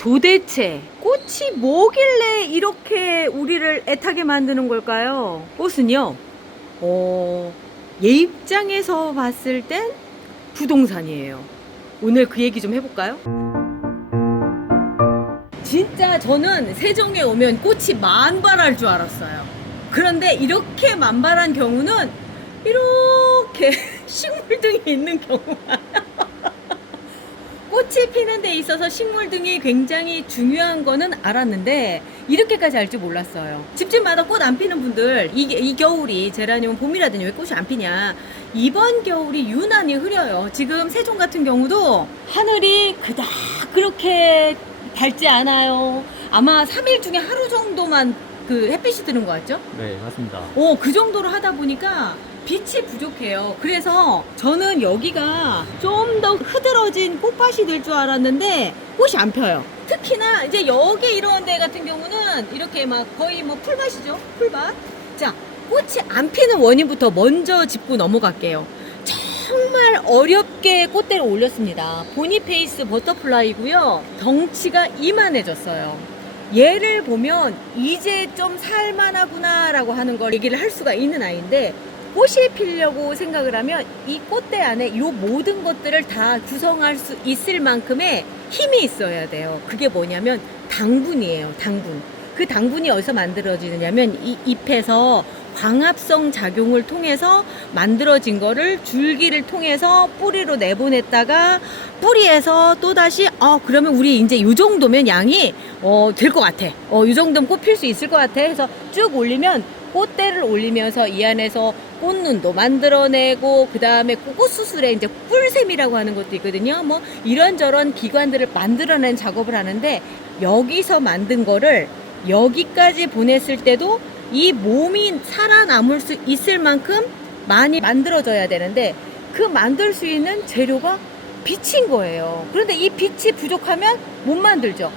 도대체 꽃이 뭐길래 이렇게 우리를 애타게 만드는 걸까요? 꽃은요, 얘 입장에서 봤을 땐 부동산이에요. 오늘 그 얘기 좀 해볼까요? 진짜 저는 세종에 오면 꽃이 만발할 줄 알았어요. 그런데 이렇게 만발한 경우는 이렇게 식물등이 있는 경우만. 꽃이 피는 데 있어서 식물등이 굉장히 중요한 거는 알았는데 이렇게까지 할 줄 몰랐어요. 집집마다 꽃 안 피는 분들, 이 겨울이 제라늄 봄이라더니 왜 꽃이 안 피냐, 이번 겨울이 유난히 흐려요. 지금 세종 같은 경우도 하늘이 그닥 그렇게 밝지 않아요. 아마 3일 중에 하루 정도만 그 햇빛이 드는 것 같죠? 네, 맞습니다. 그 정도로 하다 보니까 빛이 부족해요. 그래서 저는 여기가 좀 더 흐드러진 꽃밭이 될 줄 알았는데 꽃이 안 펴요. 특히나 이제 여기 이런 데 같은 경우는 이렇게 막 거의 뭐 풀밭이죠. 풀밭. 자, 꽃이 안 피는 원인부터 먼저 짚고 넘어갈게요. 정말 어렵게 꽃대를 올렸습니다. 보니페이스 버터플라이고요. 덩치가 이만해졌어요. 얘를 보면 이제 좀 살만하구나 라고 하는 걸 얘기를 할 수가 있는 아이인데, 꽃이 피려고 생각을 하면 이 꽃대 안에 이 모든 것들을 다 구성할 수 있을 만큼의 힘이 있어야 돼요. 그게 뭐냐면 당분이에요. 당분. 그 당분이 어디서 만들어지느냐면 이 잎에서 광합성 작용을 통해서 만들어진 거를 줄기를 통해서 뿌리로 내보냈다가 뿌리에서 또다시 그러면 우리 이제 요 정도면 양이 될 것 같아. 요 정도면 꽃 필 수 있을 것 같아 해서 쭉 올리면, 꽃대를 올리면서 이 안에서 꽃눈도 만들어내고, 그 다음에 꽃수술에 이제 꿀샘이라고 하는 것도 있거든요. 뭐 이런저런 기관들을 만들어내는 작업을 하는데, 여기서 만든 거를 여기까지 보냈을 때도 이 몸이 살아남을 수 있을 만큼 많이 만들어져야 되는데, 그 만들 수 있는 재료가 빛인 거예요. 그런데 이 빛이 부족하면 못 만들죠.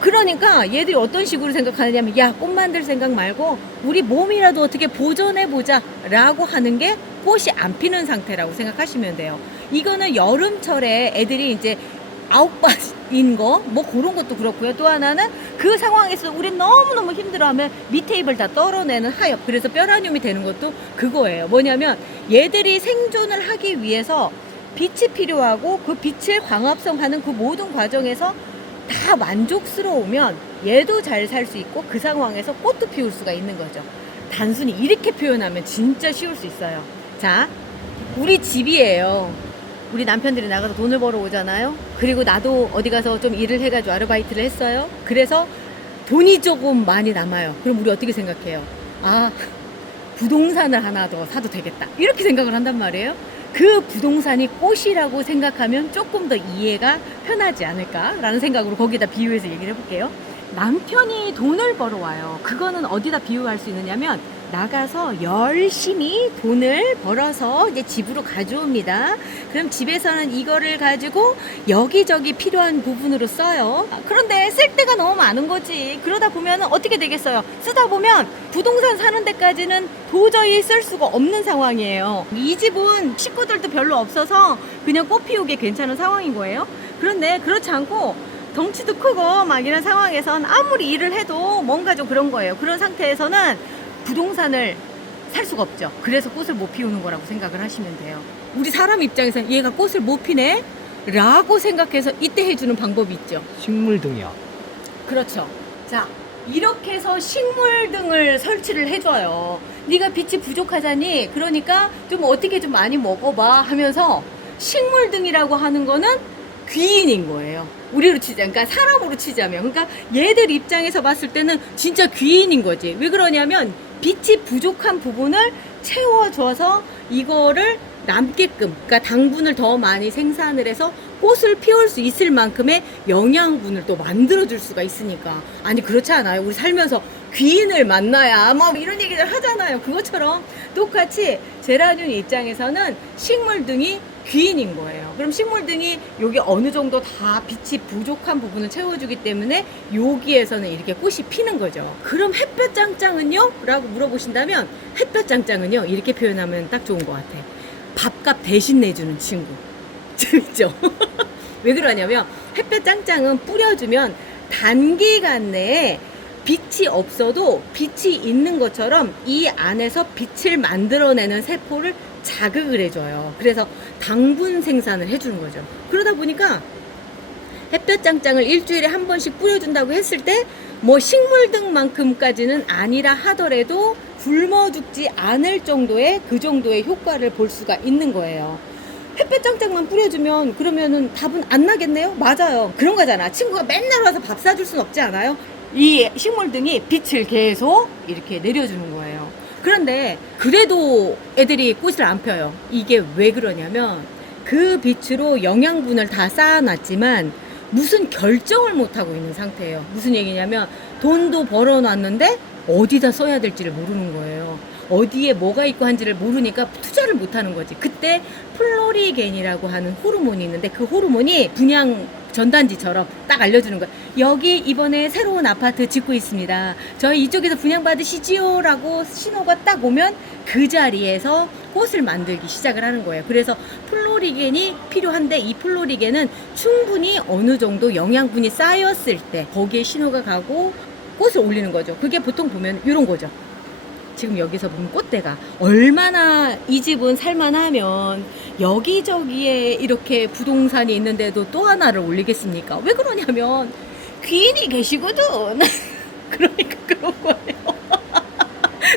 그러니까 얘들이 어떤 식으로 생각하느냐면, 야, 꽃 만들 생각 말고 우리 몸이라도 어떻게 보존해보자 라고 하는 게 꽃이 안 피는 상태라고 생각하시면 돼요. 이거는 여름철에 애들이 이제 아웃밭인 거, 뭐 그런 것도 그렇고요. 또 하나는 그 상황에서 우리 너무너무 힘들어하면 밑에 잎을 다 떨어내는 하엽, 그래서 뼈라늄이 되는 것도 그거예요. 뭐냐면 얘들이 생존을 하기 위해서 빛이 필요하고, 그 빛을 광합성하는 그 모든 과정에서 다 만족스러우면 얘도 잘 살 수 있고, 그 상황에서 꽃도 피울 수가 있는 거죠. 단순히 이렇게 표현하면 진짜 쉬울 수 있어요. 자, 우리 집이에요. 우리 남편들이 나가서 돈을 벌어 오잖아요. 그리고 나도 어디 가서 좀 일을 해가지고 아르바이트를 했어요. 그래서 돈이 조금 많이 남아요. 그럼 우리 어떻게 생각해요? 부동산을 하나 더 사도 되겠다, 이렇게 생각을 한단 말이에요. 그 부동산이 꽃이라고 생각하면 조금 더 이해가 편하지 않을까라는 생각으로 거기다 비유해서 얘기를 해볼게요. 남편이 돈을 벌어와요. 그거는 어디다 비유할 수 있느냐면, 나가서 열심히 돈을 벌어서 이제 집으로 가져옵니다. 그럼 집에서는 이거를 가지고 여기저기 필요한 부분으로 써요. 그런데 쓸 데가 너무 많은 거지. 그러다 보면 어떻게 되겠어요? 쓰다 보면 부동산 사는 데까지는 도저히 쓸 수가 없는 상황이에요. 이 집은 식구들도 별로 없어서 그냥 꽃 피우기 괜찮은 상황인 거예요. 그런데 그렇지 않고 덩치도 크고 막 이런 상황에선 아무리 일을 해도 뭔가 좀 그런 거예요. 그런 상태에서는 부동산을 살 수가 없죠. 그래서 꽃을 못 피우는 거라고 생각을 하시면 돼요. 우리 사람 입장에서는 얘가 꽃을 못 피네 라고 생각해서 이때 해주는 방법이 있죠. 식물등이요. 그렇죠. 자, 이렇게 해서 식물등을 설치를 해줘요. 네가 빛이 부족하자니 그러니까 좀 어떻게 좀 많이 먹어봐 하면서, 식물등이라고 하는 거는 귀인인 거예요. 우리로 치자, 그러니까 사람으로 치자면, 그러니까 얘들 입장에서 봤을 때는 진짜 귀인인 거지. 왜 그러냐면 빛이 부족한 부분을 채워줘서 이거를 남게끔, 그러니까 당분을 더 많이 생산을 해서 꽃을 피울 수 있을 만큼의 영양분을 또 만들어줄 수가 있으니까. 아니, 그렇지 않아요? 우리 살면서 귀인을 만나야 뭐 이런 얘기를 하잖아요. 그것처럼 똑같이 제라늄 입장에서는 식물등이 귀인인 거예요. 그럼 식물등이 여기 어느 정도 다 빛이 부족한 부분을 채워주기 때문에 여기에서는 이렇게 꽃이 피는 거죠. 그럼 햇볕 짱짱은요? 라고 물어보신다면, 햇볕 짱짱은요, 이렇게 표현하면 딱 좋은 것 같아. 밥값 대신 내주는 친구. 재밌죠? 왜 그러냐면 햇볕 짱짱은 뿌려주면 단기간 내에 빛이 없어도 빛이 있는 것처럼 이 안에서 빛을 만들어내는 세포를 자극을 해줘요. 그래서 당분 생산을 해주는 거죠. 그러다 보니까 햇볕 장장을 일주일에 한 번씩 뿌려준다고 했을 때 뭐 식물 등만큼까지는 아니라 하더라도 굶어 죽지 않을 정도의 그 정도의 효과를 볼 수가 있는 거예요. 햇볕 장장만 뿌려주면 그러면은 답은 안 나겠네요? 맞아요. 그런 거잖아. 친구가 맨날 와서 밥 사줄 순 없지 않아요? 이 식물 등이 빛을 계속 이렇게 내려주는 거예요. 그런데 그래도 애들이 꽃을 안 펴요. 이게 왜 그러냐면 그 빛으로 영양분을 다 쌓아놨지만 무슨 결정을 못하고 있는 상태예요. 무슨 얘기냐면 돈도 벌어놨는데 어디다 써야 될지를 모르는 거예요. 어디에 뭐가 있고 한지를 모르니까 투자를 못하는 거지. 그때 플로리겐이라고 하는 호르몬이 있는데 그 호르몬이 분양 전단지처럼 딱 알려주는 거야. 여기 이번에 새로운 아파트 짓고 있습니다. 저희 이쪽에서 분양받으시지요? 라고 신호가 딱 오면 그 자리에서 꽃을 만들기 시작을 하는 거예요. 그래서 플로리겐이 필요한데 이 플로리겐은 충분히 어느 정도 영양분이 쌓였을 때 거기에 신호가 가고 꽃을 올리는 거죠. 그게 보통 보면 이런 거죠. 지금 여기서 보면 꽃대가 얼마나 이 집은 살만하면 여기저기에 이렇게 부동산이 있는데도 또 하나를 올리겠습니까? 왜 그러냐면 귀인이 계시거든. 그러니까 그런 거예요.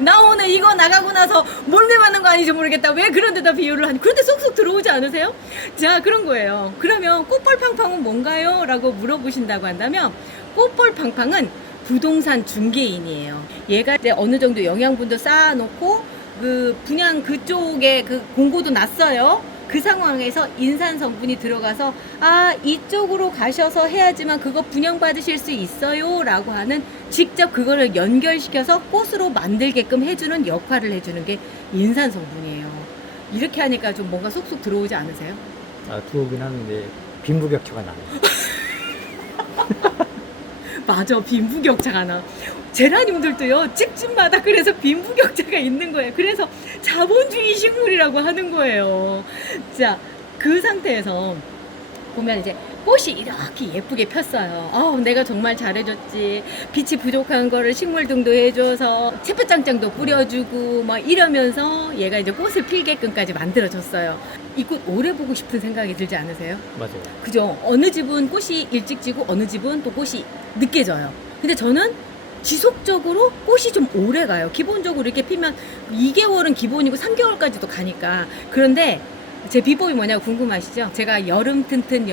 나 오늘 이거 나가고 나서 몰매 맞는 거 아닌지 모르겠다. 왜 그런 데다 비유를 하니? 그런데 쏙쏙 들어오지 않으세요? 자, 그런 거예요. 그러면 꽃볼팡팡은 뭔가요? 라고 물어보신다고 한다면 꽃볼팡팡은 부동산 중개인이에요. 얘가 이제 어느 정도 영양분도 쌓아놓고 그 분양 그쪽에 그 공고도 났어요. 그 상황에서 인산 성분이 들어가서 아 이쪽으로 가셔서 해야지만 그거 분양받으실 수 있어요 라고 하는 직접 그거를 연결시켜서 꽃으로 만들게끔 해주는 역할을 해주는 게 인산 성분이에요. 이렇게 하니까 좀 뭔가 쏙쏙 들어오지 않으세요? 아, 들어오긴 하는데 빈부격차가 나네요. 맞아, 빈부격차가 나. 제라늄들도요 집집마다 그래서 빈부격차가 있는 거예요. 그래서 자본주의 식물이라고 하는 거예요. 자, 그 상태에서 보면 이제 꽃이 이렇게 예쁘게 폈어요. 내가 정말 잘해줬지. 빛이 부족한 거를 식물 등도 해줘서 햇볕장장도 뿌려주고 막 이러면서 얘가 이제 꽃을 필게끔까지 만들어줬어요. 이 꽃 오래 보고 싶은 생각이 들지 않으세요? 맞아요. 그죠? 어느 집은 꽃이 일찍 지고 어느 집은 또 꽃이 늦게 져요. 근데 저는 지속적으로 꽃이 좀 오래 가요. 기본적으로 이렇게 피면 2개월은 기본이고 3개월까지도 가니까. 그런데 제 비법이 뭐냐고 궁금하시죠? 제가 여름 튼튼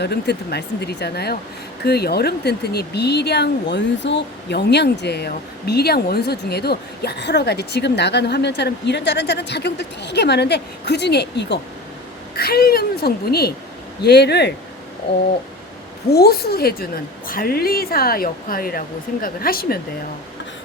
말씀드리잖아요. 그 여름 튼튼이 미량 원소 영양제예요. 미량 원소 중에도 여러 가지 지금 나가는 화면처럼 이런저런 작용들 되게 많은데 그 중에 이거 칼륨 성분이 얘를 보수해주는 관리사 역할이라고 생각을 하시면 돼요.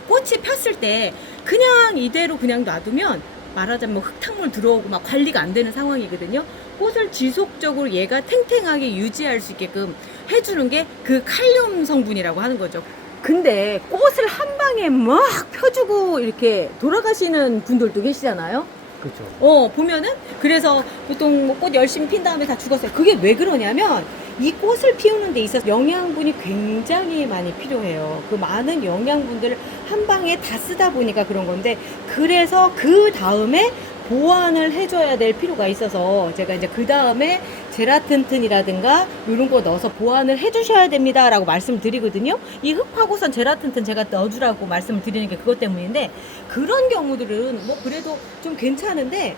꽃이 폈을 때 그냥 이대로 그냥 놔두면 말하자면 뭐 흙탕물 들어오고 막 관리가 안 되는 상황이거든요. 꽃을 지속적으로 얘가 탱탱하게 유지할 수 있게끔 해주는 게 그 칼륨 성분이라고 하는 거죠. 근데 꽃을 한 방에 막 펴주고 이렇게 돌아가시는 분들도 계시잖아요. 그렇죠. 보면은 그래서 보통 뭐꽃 열심히 핀 다음에 다 죽었어요. 그게 왜 그러냐면 이 꽃을 피우는 데 있어서 영양분이 굉장히 많이 필요해요. 그 많은 영양분들을 한 방에 다 쓰다 보니까 그런 건데 그래서 그 다음에 보완을 해줘야 될 필요가 있어서 제가 이제 그 다음에 제라튼튼이라든가 이런 거 넣어서 보완을 해주셔야 됩니다 라고 말씀을 드리거든요. 이 흙파고선 제라튼튼 제가 넣어주라고 말씀을 드리는 게 그것 때문인데 그런 경우들은 뭐 그래도 좀 괜찮은데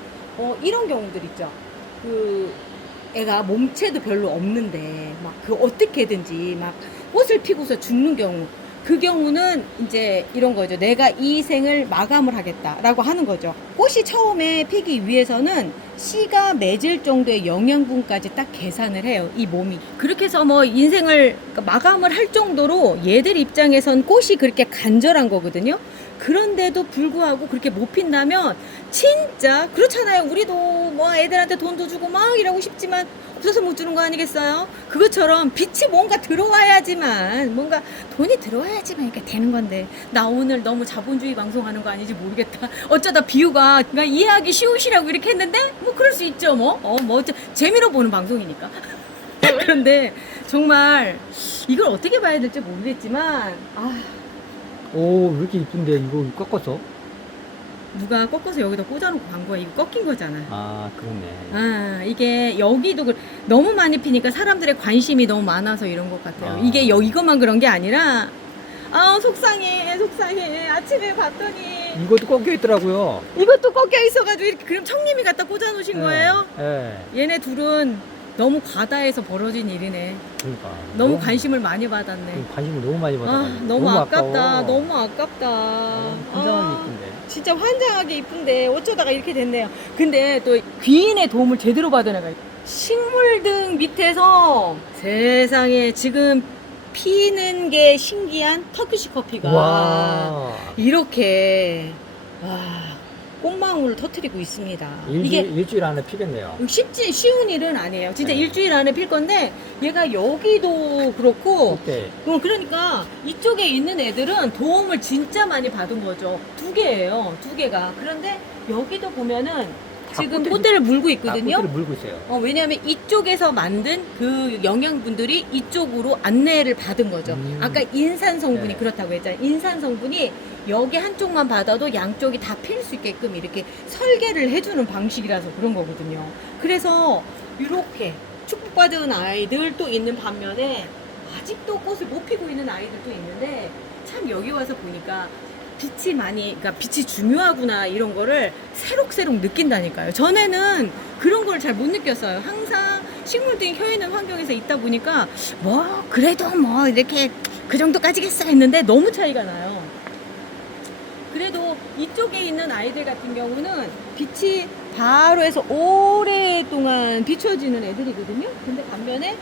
이런 경우들 있죠. 그 애가 몸체도 별로 없는데 막 그 어떻게든지 막 꽃을 피고서 죽는 경우, 그 경우는 이제 이런 거죠. 내가 이 생을 마감을 하겠다라고 하는 거죠. 꽃이 처음에 피기 위해서는 씨가 맺을 정도의 영양분까지 딱 계산을 해요. 이 몸이. 그렇게 해서 뭐 인생을 마감을 할 정도로 얘들 입장에선 꽃이 그렇게 간절한 거거든요. 그런데도 불구하고 그렇게 못 핀다면 진짜 그렇잖아요. 우리도 뭐 애들한테 돈도 주고 막 이러고 싶지만 없어서 못 주는 거 아니겠어요? 그것처럼 빛이 뭔가 들어와야지만, 뭔가 돈이 들어와야지만 이렇게 되는 건데 나 오늘 너무 자본주의 방송하는 거 아닌지 모르겠다. 어쩌다 비유가 그러니까 이해하기 쉬우시라고 이렇게 했는데 뭐 그럴 수 있죠. 뭐 재미로 보는 방송이니까. 그런데 정말 이걸 어떻게 봐야 될지 모르겠지만 오, 왜 이렇게 이쁜데 이거 꺾어서? 누가 꺾어서 여기다 꽂아놓고 간 거야. 이거 꺾인 거잖아. 아, 그러네. 이게 여기도 너무 많이 피니까 사람들의 관심이 너무 많아서 이런 것 같아요. 이게 이것만 그런 게 아니라 속상해. 아침에 봤더니 이것도 꺾여 있더라고요. 이것도 꺾여 있어가지고 이렇게 그럼 청님이 갖다 꽂아놓으신 거예요? 네. 얘네 둘은 너무 과다해서 벌어진 일이네. 그러니까. 너무 관심을 많이 받았네. 관심을 너무 많이 받아가지고. 너무 아깝다. 아까워. 너무 아깝다. 환장하게 이쁜데. 진짜 환장하게 이쁜데 어쩌다가 이렇게 됐네요. 근데 또 귀인의 도움을 제대로 받은 애가 있어요. 식물등 밑에서 세상에 지금 피는 게 신기한 터키시 커피가 와. 이렇게 꽃망울을 터뜨리고 있습니다. 이게 일주일 안에 피겠네요. 쉬운 일은 아니에요. 진짜 네. 일주일 안에 필 건데 얘가 여기도 그렇고 그때 그러니까 이쪽에 있는 애들은 도움을 진짜 많이 받은 거죠. 두 개가. 그런데 여기도 보면은 지금 꽃대를 물고 있거든요. 꽃대를 물고 있어요. 왜냐하면 이쪽에서 만든 그 영양분들이 이쪽으로 안내를 받은 거죠. 아까 인산 성분이 네. 그렇다고 했잖아요. 인산 성분이 여기 한쪽만 받아도 양쪽이 다 필 수 있게끔 이렇게 설계를 해주는 방식이라서 그런 거거든요. 그래서 이렇게 축복받은 아이들도 있는 반면에 아직도 꽃을 못 피고 있는 아이들도 있는데 참 여기 와서 보니까 그러니까 빛이 중요하구나 이런 거를 새록새록 느낀다니까요. 전에는 그런 걸 잘 못 느꼈어요. 항상 식물들이 혀 있는 환경에서 있다 보니까 그래도 이렇게 그 정도까지겠어 했는데 너무 차이가 나요. 그래도 이쪽에 있는 아이들 같은 경우는 빛이 바로 해서 오랫동안 비춰지는 애들이거든요. 근데 반면에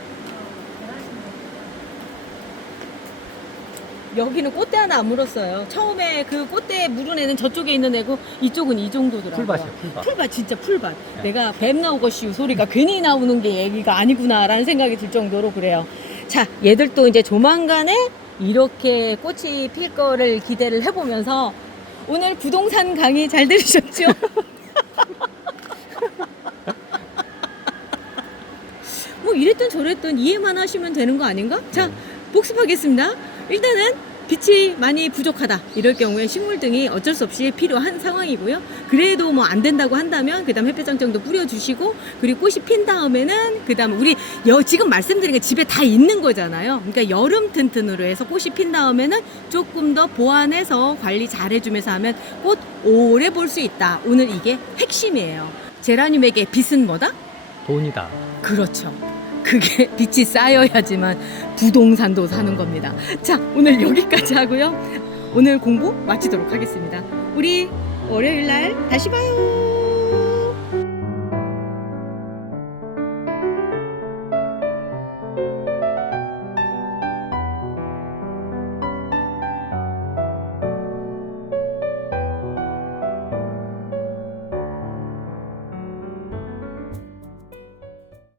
여기는 꽃대 하나 안 물었어요. 처음에 그 꽃대 물은 애는 저쪽에 있는 애고 이쪽은 이 정도더라고요. 풀밭이요, 풀밭 진짜 풀밭. 네. 내가 뱀 나오고시우 소리가 괜히 나오는 게 얘기가 아니구나라는 생각이 들 정도로 그래요. 자, 얘들도 이제 조만간에 이렇게 꽃이 필 거를 기대를 해보면서 오늘 부동산 강의 잘 들으셨죠? 이랬든 저랬든 이해만 하시면 되는 거 아닌가? 자, 복습하겠습니다. 일단은 빛이 많이 부족하다 이럴 경우에 식물등이 어쩔 수 없이 필요한 상황이고요. 그래도 안 된다고 한다면 그 다음 햇볕장정도 뿌려주시고 그리고 꽃이 핀 다음에는 그 다음 우리 지금 말씀드린 게 집에 다 있는 거잖아요. 그러니까 여름 튼튼으로 해서 꽃이 핀 다음에는 조금 더 보완해서 관리 잘 해주면서 하면 꽃 오래 볼 수 있다. 오늘 이게 핵심이에요. 제라늄에게 빛은 뭐다? 돈이다. 그렇죠. 그게 빛이 쌓여야지만 부동산도 사는 겁니다. 자, 오늘 여기까지 하고요. 오늘 공부 마치도록 하겠습니다. 우리 월요일 날 다시 봐요.